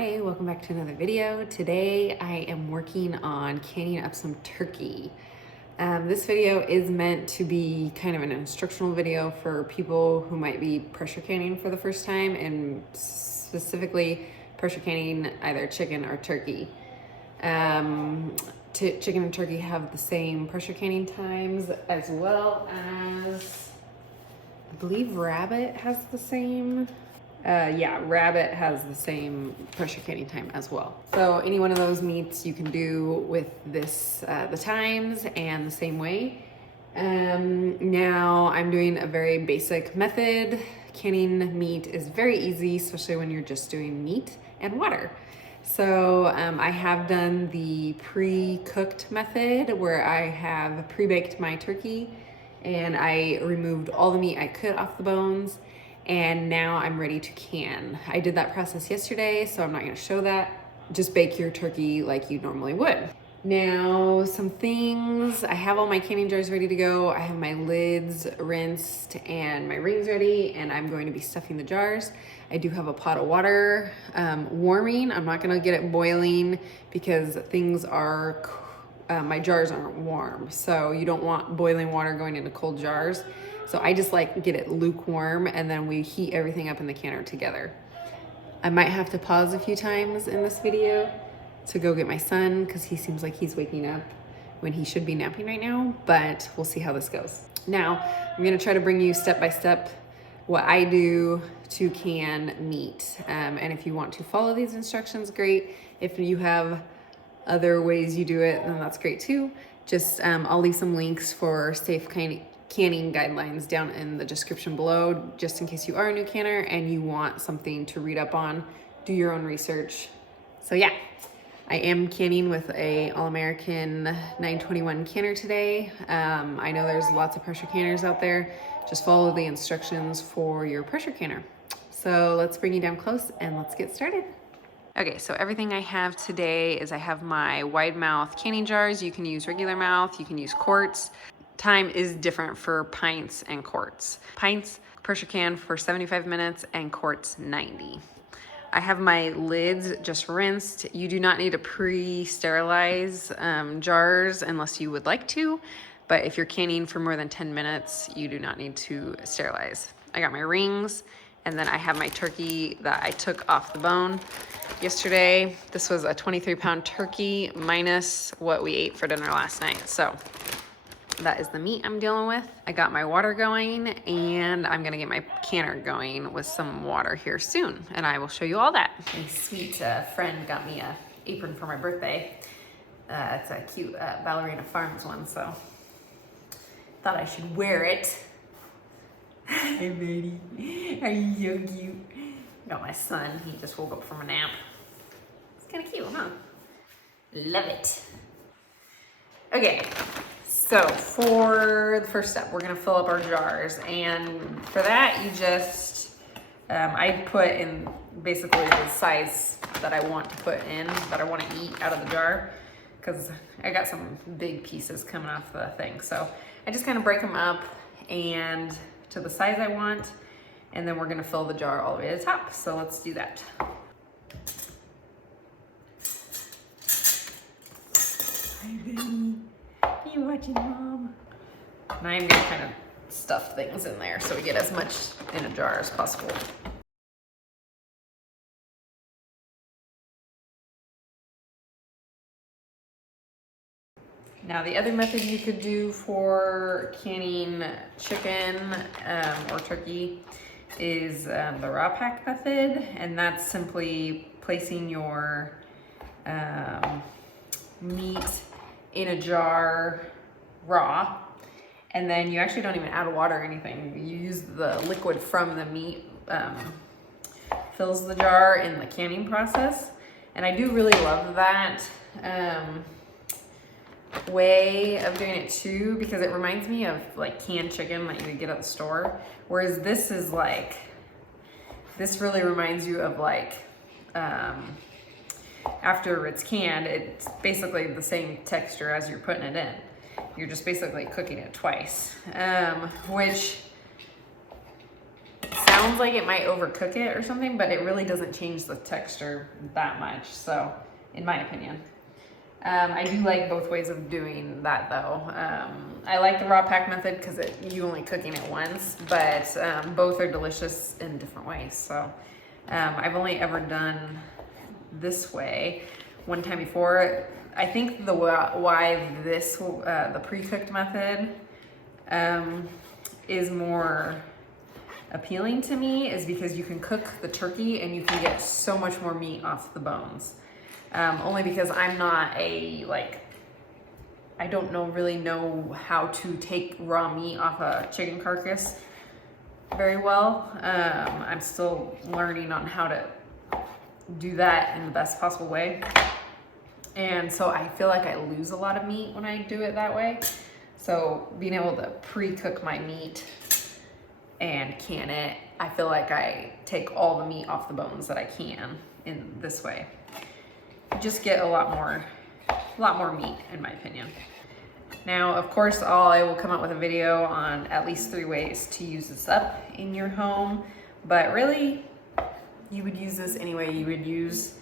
Hi, welcome back to another video. Today I am working on canning up some turkey. This video is meant to be kind of an instructional video for people who might be pressure canning for the first time, and specifically pressure canning either chicken or turkey. Chicken and turkey have the same pressure canning times, as well as I believe rabbit has the same. Rabbit has the same pressure canning time as well. So any one of those meats you can do with this, the times and the same way. Now I'm doing a very basic method. Canning meat is very easy, especially when you're just doing meat and water. So I have done the pre-cooked method where I have pre-baked my turkey and I removed all the meat I could off the bones. And now I'm ready to can. I did that process yesterday, so I'm not gonna show that. Just bake your turkey like you normally would. Now, some things, I have all my canning jars ready to go. I have my lids rinsed and my rings ready, and I'm going to be stuffing the jars. I do have a pot of water warming. I'm not gonna get it boiling because things are, my jars aren't warm. So you don't want boiling water going into cold jars. So I just like get it lukewarm and then we heat everything up in the canner together. I might have to pause a few times in this video to go get my son because he seems like he's waking up when he should be napping right now, but we'll see how this goes. Now, I'm gonna try to bring you step by step what I do to can meat. And if you want to follow these instructions, great. If you have other ways you do it, then that's great too. Just, I'll leave some links for safe canning guidelines down in the description below, just in case you are a new canner and you want something to read up on, do your own research. So yeah, I am canning with a All-American 921 canner today. I know there's lots of pressure canners out there. Just follow the instructions for your pressure canner. So let's bring you down close and let's get started. Okay, so everything I have today is I have my wide mouth canning jars. You can use regular mouth, you can use quarts. Time is different for pints and quarts. Pints, pressure can for 75 minutes and quarts 90. I have my lids just rinsed. You do not need to pre-sterilize jars unless you would like to, but if you're canning for more than 10 minutes, you do not need to sterilize. I got my rings, and then I have my turkey that I took off the bone yesterday. This was a 23-pound turkey minus what we ate for dinner last night. So that is the meat I'm dealing with. I got my water going and I'm gonna get my canner going with some water here soon, and I will show you all that. A sweet friend got me an apron for my birthday. It's a cute Ballerina Farms one, so thought I should wear it. Hey, buddy. Are you so cute? Got my son, he just woke up from a nap. It's kind of cute, huh? Love it. Okay. So for the first step, we're gonna fill up our jars, and for that you just, I put in basically the size that I want to put in, that I want to eat out of the jar, because I got some big pieces coming off the thing. So I just kind of break them up and to the size I want, and then we're gonna fill the jar all the way to the top. So let's do that. Hi, baby. You watching, Mom? And I'm gonna kind of stuff things in there so we get as much in a jar as possible. Now the other method you could do for canning chicken or turkey is the raw pack method, and that's simply placing your meat in a jar raw, and then you actually don't even add water or anything. You use the liquid from the meat, fills the jar in the canning process. And I do really love that way of doing it too, because it reminds me of like canned chicken that you would get at the store. Whereas this is like, this really reminds you of like, after it's canned, it's basically the same texture as you're putting it in. You're just basically cooking it twice, which sounds like it might overcook it or something, but it really doesn't change the texture that much, so in my opinion. I do like both ways of doing that though. I like the raw pack method because you only cooking it once, but both are delicious in different ways. So I've only ever done this way one time before. I think why this, the pre-cooked method is more appealing to me is because you can cook the turkey and you can get so much more meat off the bones. Only because I'm not I don't really know how to take raw meat off a chicken carcass very well. I'm still learning on how to do that in the best possible way. And so I feel like I lose a lot of meat when I do it that way. So being able to pre-cook my meat and can it, I feel like I take all the meat off the bones that I can in this way. Just get a lot more meat in my opinion. Now, of course, I will come out with a video on at least 3 ways to use this up in your home, but really you would use this anyway. You would use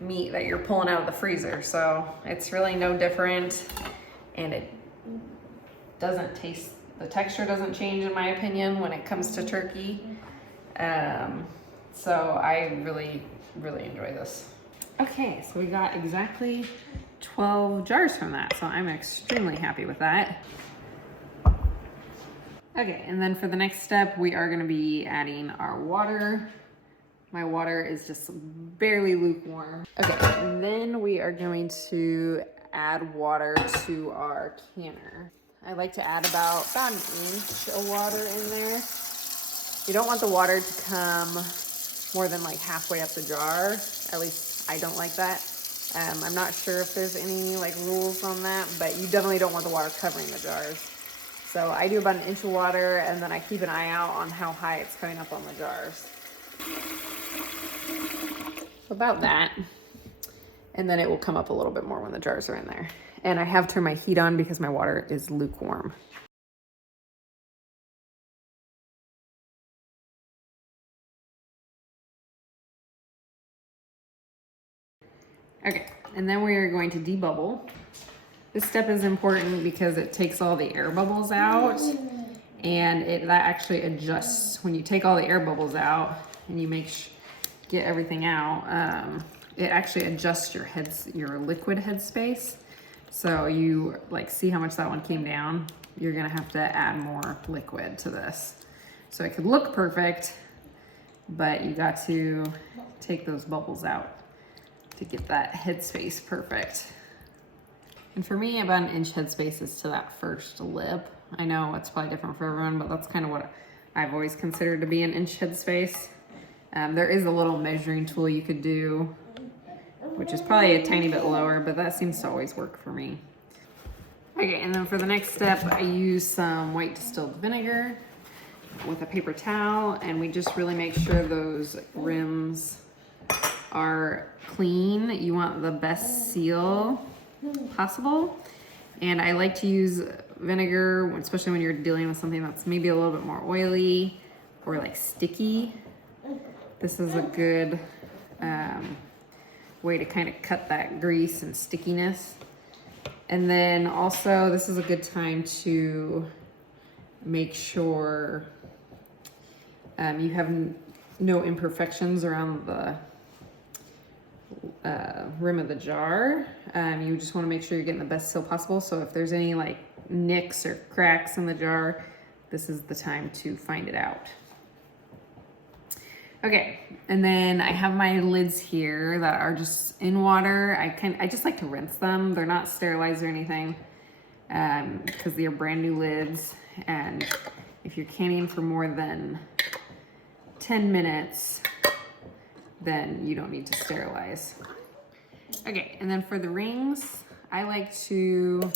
meat that you're pulling out of the freezer, so it's really no different, and it doesn't taste, the texture doesn't change in my opinion when it comes to turkey. So I really enjoy this. Okay, so we got exactly 12 jars from that, so I'm extremely happy with that. Okay, and then for the next step, we are gonna be adding our water. My water is just barely lukewarm. Okay, and then we are going to add water to our canner. I like to add about an inch of water in there. You don't want the water to come more than like halfway up the jar. At least I don't like that. I'm not sure if there's any like rules on that, but you definitely don't want the water covering the jars. So I do about an inch of water, and then I keep an eye out on how high it's coming up on the jars. About that. And then it will come up a little bit more when the jars are in there. And I have turned my heat on because my water is lukewarm. Okay, and then we are going to debubble. This step is important because it takes all the air bubbles out, and that actually adjusts. When you take all the air bubbles out and you get everything out, it actually adjusts your liquid headspace. So you see how much that one came down. You're gonna have to add more liquid to this. So it could look perfect, but you got to take those bubbles out to get that headspace perfect. And for me, about an inch headspace is to that first lip. I know it's probably different for everyone, but that's kind of what I've always considered to be an inch headspace. There is a little measuring tool you could do, which is probably a tiny bit lower, but that seems to always work for me. Okay, and then for the next step, I use some white distilled vinegar with a paper towel, and we just really make sure those rims are clean. You want the best seal possible. And I like to use vinegar, especially when you're dealing with something that's maybe a little bit more oily or sticky. This is a good way to kind of cut that grease and stickiness. And then also, this is a good time to make sure you have no imperfections around the rim of the jar. You just want to make sure you're getting the best seal possible. So if there's any nicks or cracks in the jar, this is the time to find it out. Okay, and then I have my lids here that are just in water. I just like to rinse them. They're not sterilized or anything because they are brand new lids. And if you're canning for more than 10 minutes, then you don't need to sterilize. Okay, and then for the rings, I like to,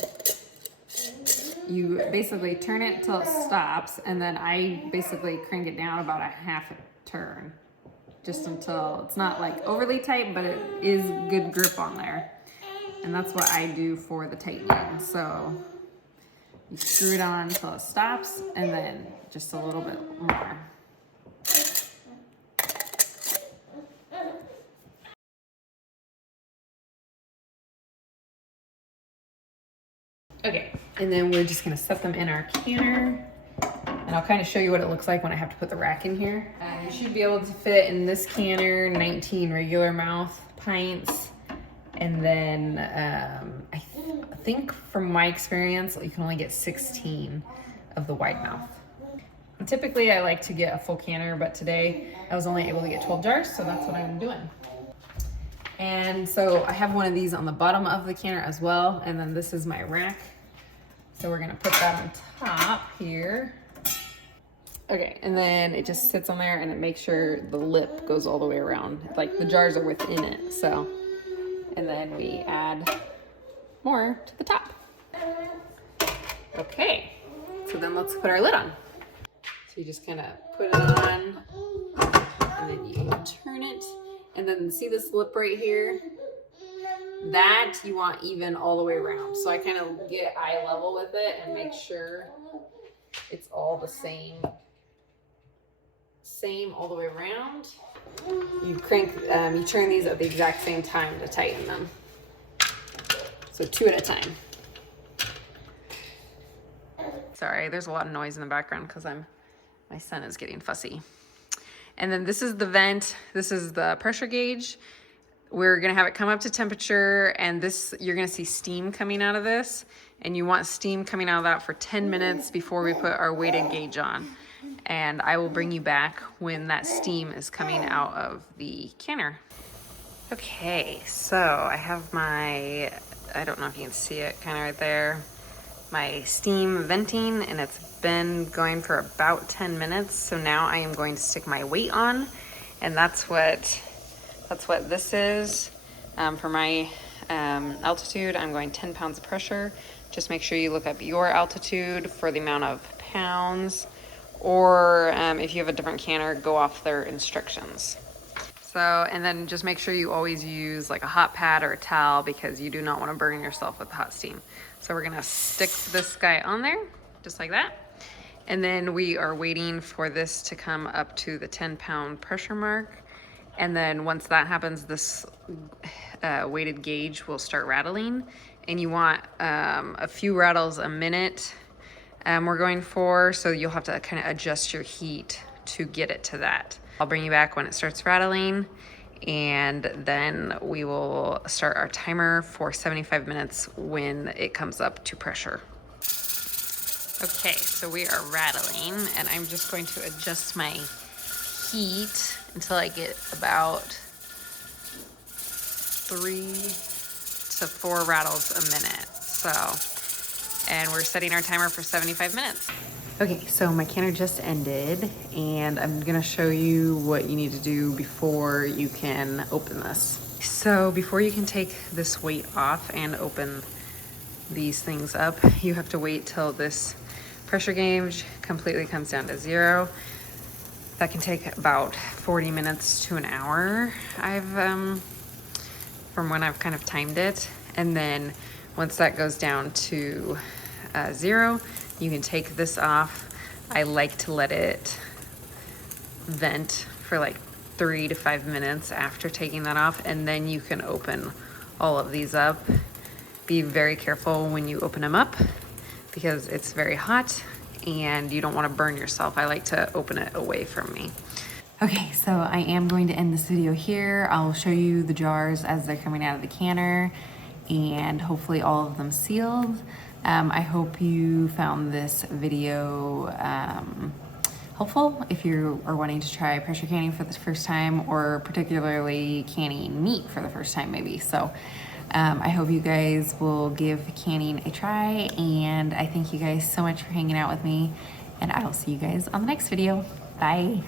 you basically turn it till it stops, and then I basically crank it down about a half a turn, just until it's not overly tight, but it is good grip on there. And that's what I do for the tight lid. So you screw it on until it stops, and then just a little bit more. Okay, and then we're just gonna set them in our canner. And I'll kind of show you what it looks like when I have to put the rack in here. You should be able to fit in this canner 19 regular mouth pints. And then I think from my experience, you can only get 16 of the wide mouth. And typically I like to get a full canner, but today I was only able to get 12 jars, so that's what I'm doing. And so I have one of these on the bottom of the canner as well, and then this is my rack. So we're gonna put that on top here. Okay, and then it just sits on there and it makes sure the lip goes all the way around, like the jars are within it, so. And then we add more to the top. Okay, so then let's put our lid on. So you just kind of put it on, and then you turn it, and then see this lip right here? That you want even all the way around. So I kind of get eye level with it and make sure it's all the same all the way around. You you turn these at the exact same time to tighten them. So 2 at a time. Sorry, there's a lot of noise in the background because my son is getting fussy. And then this is the vent. This is the pressure gauge. We're gonna have it come up to temperature, and this, you're gonna see steam coming out of this, and you want steam coming out of that for 10 minutes before we put our weighted gauge on. And I will bring you back when that steam is coming out of the canner. Okay, so I have my, I don't know if you can see it kind of right there, my steam venting, and it's been going for about 10 minutes. So now I am going to stick my weight on, and that's what this is. For my altitude, I'm going 10 pounds of pressure. Just make sure you look up your altitude for the amount of pounds, or if you have a different canner, go off their instructions. So, and then just make sure you always use like a hot pad or a towel, because you do not want to burn yourself with the hot steam. So we're gonna stick this guy on there, just like that. And then we are waiting for this to come up to the 10-pound pressure mark. And then once that happens, this weighted gauge will start rattling. And you want a few rattles a minute. We're going for, so you'll have to kind of adjust your heat to get it to that. I'll bring you back when it starts rattling, and then we will start our timer for 75 minutes when it comes up to pressure. Okay, so we are rattling, and I'm just going to adjust my heat until I get about 3 to 4 rattles a minute. And we're setting our timer for 75 minutes. Okay, so my canner just ended, and I'm gonna show you what you need to do before you can open this. So before you can take this weight off and open these things up, you have to wait till this pressure gauge completely comes down to 0. That can take about 40 minutes to an hour. From when I've kind of timed it. And then once that goes down to 0, you can take this off. I like to let it vent for like 3 to 5 minutes after taking that off, and then you can open all of these up. Be very careful when you open them up because it's very hot and you don't want to burn yourself. I like to open it away from me. Okay, so I am going to end this video here. I'll show you the jars as they're coming out of the canner, and hopefully all of them sealed. I hope you found this video helpful if you are wanting to try pressure canning for the first time, or particularly canning meat for the first time maybe. So I hope you guys will give canning a try, and I thank you guys so much for hanging out with me, and I will see you guys on the next video. Bye.